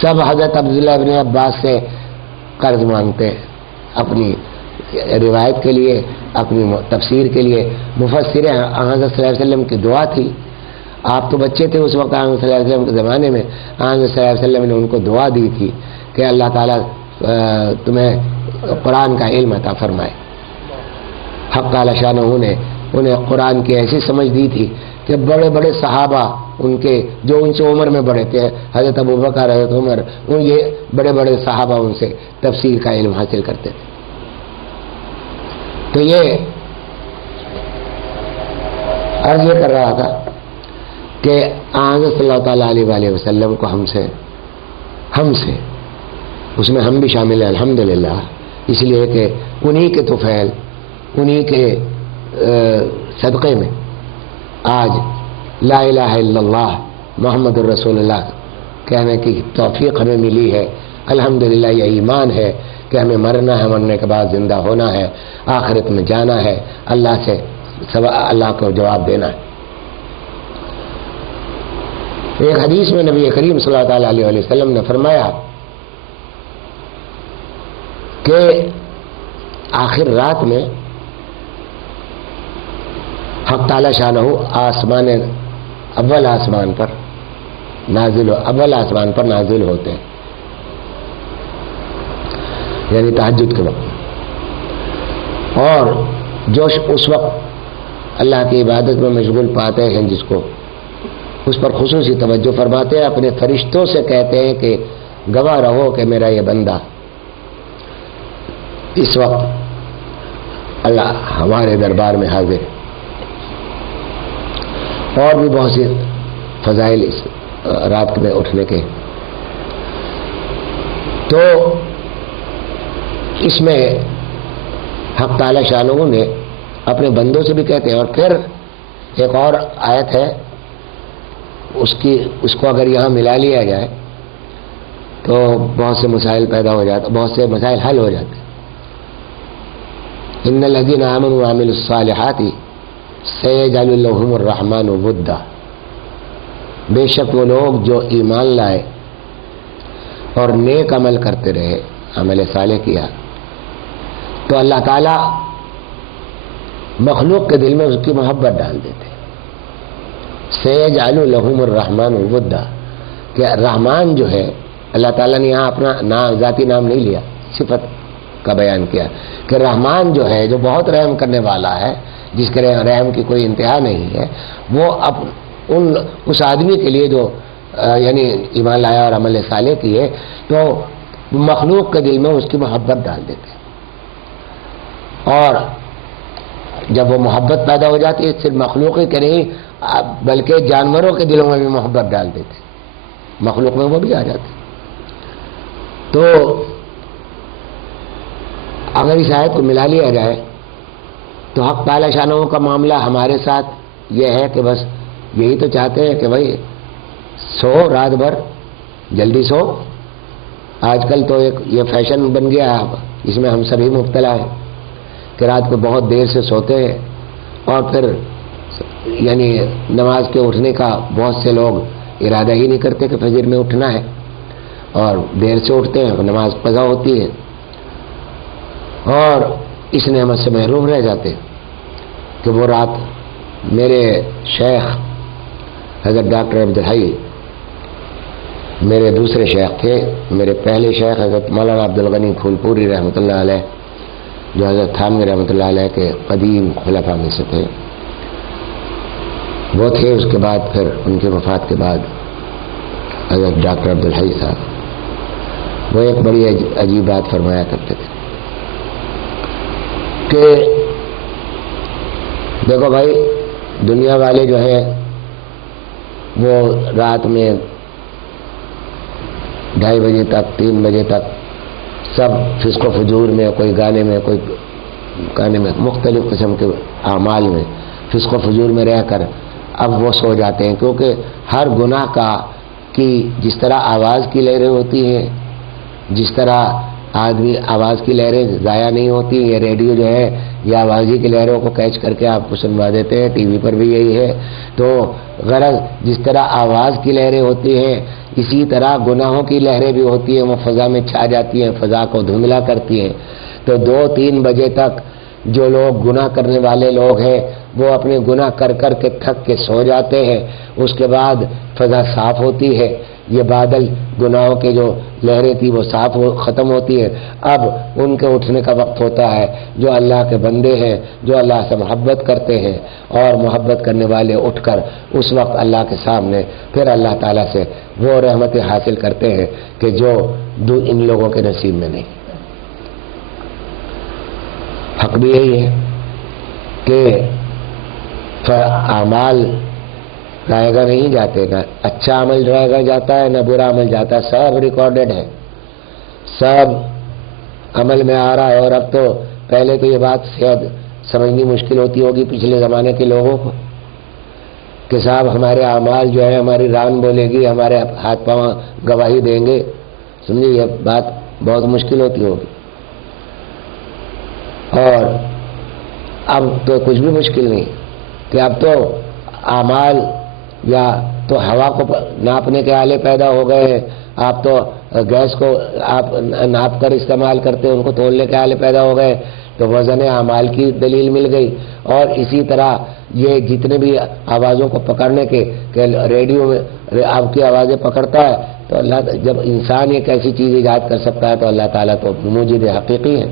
سب حضرت عبداللہ ابن عباس سے قرض مانگتے ہیں اپنی روایت کے لیے، اپنی تفسیر کے لیے۔ مفسر حضرت صلی اللہ علیہ وسلم کی دعا تھی، آپ تو بچے تھے اس وقت حضرت صلی اللہ علیہ وسلم کے زمانے میں، حضرت صلی اللہ علیہ وسلم نے ان کو دعا دی تھی کہ اللہ تعالیٰ تمہیں قرآن کا علم عطا فرمائے۔ حق تعالی شانہ نے انہیں قرآن کی ایسی سمجھ دی تھی کہ بڑے بڑے صحابہ ان کے جو ان سے عمر میں بڑے تھے، حضرت ابوبکر، حضرت عمر، یہ بڑے بڑے صحابہ ان سے تفسیر کا علم حاصل کرتے تھے۔ تو یہ عرض یہ کر رہا تھا کہ حضرت صلی اللہ تعالیٰ علیہ وآلہ وسلم کو ہم سے اس میں ہم بھی شامل ہیں الحمدللہ، اس لیے کہ انہی کے طفیل، انہی کے صدقے میں آج لا الہ الا اللہ محمد الرسول اللہ کہنے کی توفیق ہمیں ملی ہے۔ الحمدللہ یہ ایمان ہے کہ ہمیں مرنا ہے، مرنے کے بعد زندہ ہونا ہے، آخرت میں جانا ہے، اللہ سے اللہ کو جواب دینا ہے۔ ایک حدیث میں نبی کریم صلی اللہ تعالیٰ علیہ وسلم نے فرمایا کہ آخر رات میں حق تعالی شانہ اول آسمان پر نازل ہوتے ہیں، یعنی تہجد کے وقت، اور جو اس وقت اللہ کی عبادت میں مشغول پاتے ہیں جس کو، اس پر خصوصی توجہ فرماتے ہیں، اپنے فرشتوں سے کہتے ہیں کہ گواہ رہو کہ میرا یہ بندہ اس وقت اللہ ہمارے دربار میں حاضر ہے۔ اور بھی بہت سی فضائل اس رات میں اٹھنے کے، تو اس میں حق تعالی شانہ نے اپنے بندوں سے بھی کہتے ہیں، اور پھر ایک اور آیت ہے اس کو اگر یہاں ملا لیا جائے تو بہت سے مسائل پیدا ہو جاتے، بہت سے مسائل حل ہو جاتے۔ ان الذین آمنوا وعملوا الصالحات سیجعل لهم الرحمن ودا، بے شک وہ لوگ جو ایمان لائے اور نیک عمل کرتے رہے، عمل صالح کیا، تو اللہ تعالیٰ مخلوق کے دل میں اس کی محبت ڈال دیتے۔ سیجعل لهم الرحمن ودا، کہ رحمان جو ہے، اللہ تعالیٰ نے یہاں اپنا ذاتی نام نہیں لیا، صفت کا بیان کیا کہ رحمان جو ہے، جو بہت رحم کرنے والا ہے، جس کے رحم کی کوئی انتہا نہیں ہے، وہ اس آدمی کے لیے جو یعنی ایمان لایا اور عمل صالح کیے، تو مخلوق کے دل میں اس کی محبت ڈال دیتے، اور جب وہ محبت پیدا ہو جاتی ہے صرف مخلوق کے نہیں بلکہ جانوروں کے دلوں میں بھی محبت ڈال دیتے، مخلوق میں وہ بھی آ جاتے۔ تو اگر اس آیت کو ملا لیا جائے تو حق تعالی شانہ کا معاملہ ہمارے ساتھ یہ ہے کہ بس یہی تو چاہتے ہیں کہ بھائی سو رات بھر جلدی سو۔ آج کل تو ایک یہ فیشن بن گیا ہے، اس میں ہم سبھی مبتلا ہیں کہ رات کو بہت دیر سے سوتے ہیں، اور پھر یعنی نماز کے اٹھنے کا بہت سے لوگ ارادہ ہی نہیں کرتے کہ فجر میں اٹھنا ہے، اور دیر سے اٹھتے ہیں، نماز قضا ہوتی ہے، اور اس نعمت سے محروم رہ جاتے ہیں کہ وہ رات۔ میرے شیخ حضرت ڈاکٹر عبدالحی میرے دوسرے شیخ تھے، میرے پہلے شیخ حضرت مولانا عبدالغنی پھول پوری رحمۃ اللہ علیہ، جو حضرت تھانوی رحمۃ اللہ علیہ کے قدیم خلفاء میں سے تھے، وہ تھے۔ اس کے بعد پھر ان کی وفات کے بعد حضرت ڈاکٹر عبدالحی صاحب، وہ ایک بڑی عجیب بات فرمایا کرتے تھے کہ دیکھو بھائی، دنیا والے جو ہیں وہ رات میں 2:30 بجے تک 3 بجے تک سب فسق و فجور میں، کوئی گانے میں، کوئی گانے میں، مختلف قسم کے اعمال میں فسق و فجور میں رہ کر اب وہ سو جاتے ہیں، کیونکہ ہر گناہ کی جس طرح آواز کی لہریں ہوتی ہیں، جس طرح آدمی آواز کی لہریں ضائع نہیں ہوتی، یہ ریڈیو جو ہے یہ آوازی کی لہروں کو کیچ کر کے آپ کو سنوا دیتے ہیں، ٹی وی پر بھی یہی ہے۔ تو غرض جس طرح آواز کی لہریں ہوتی ہیں اسی طرح گناہوں کی لہریں بھی ہوتی ہیں، وہ فضا میں چھا جاتی ہیں، فضا کو دھندلا کرتی ہیں۔ تو 2-3 بجے تک جو لوگ گناہ کرنے والے لوگ ہیں وہ اپنے گناہ کر کر کے تھک کے سو جاتے ہیں، اس کے بعد فضا صاف ہوتی ہے، یہ بادل گناہوں کے جو لہریں تھی وہ صاف ختم ہوتی ہے۔ اب ان کے اٹھنے کا وقت ہوتا ہے، جو اللہ کے بندے ہیں، جو اللہ سے محبت کرتے ہیں اور محبت کرنے والے اٹھ کر اس وقت اللہ کے سامنے پھر اللہ تعالیٰ سے وہ رحمتیں حاصل کرتے ہیں کہ جو ان لوگوں کے نصیب میں نہیں۔ حق بھی یہی ہے کہ اعمال رائے گا نہیں جاتے، نہ اچھا عمل رائے گا جاتا ہے نہ برا عمل جاتا ہے، سب ریکارڈڈ ہے، سب عمل میں آ رہا ہے۔ اور اب تو پہلے تو یہ بات شاید سمجھنی مشکل ہوتی ہوگی پچھلے زمانے کے لوگوں کو کہ صاحب ہمارے اعمال جو ہے ہماری ران بولے گی، ہمارے ہاتھ پاؤں گواہی دیں گے، سمجھے، یہ بات بہت مشکل ہوتی ہوگی۔ اور اب تو کچھ بھی مشکل نہیں کہ اب تو اعمال یا تو ہوا کو ناپنے کے آلے پیدا ہو گئے ہیں، آپ تو گیس کو آپ ناپ کر استعمال کرتے ہیں، ان کو تولنے کے آلے پیدا ہو گئے، تو وزن اعمال کی دلیل مل گئی۔ اور اسی طرح یہ جتنے بھی آوازوں کو پکڑنے کے کہ ریڈیو میں آپ کی آوازیں پکڑتا ہے، تو اللہ جب انسان ایک ایسی چیز ایجاد کر سکتا ہے تو اللہ تعالیٰ تو موجود حقیقی ہے۔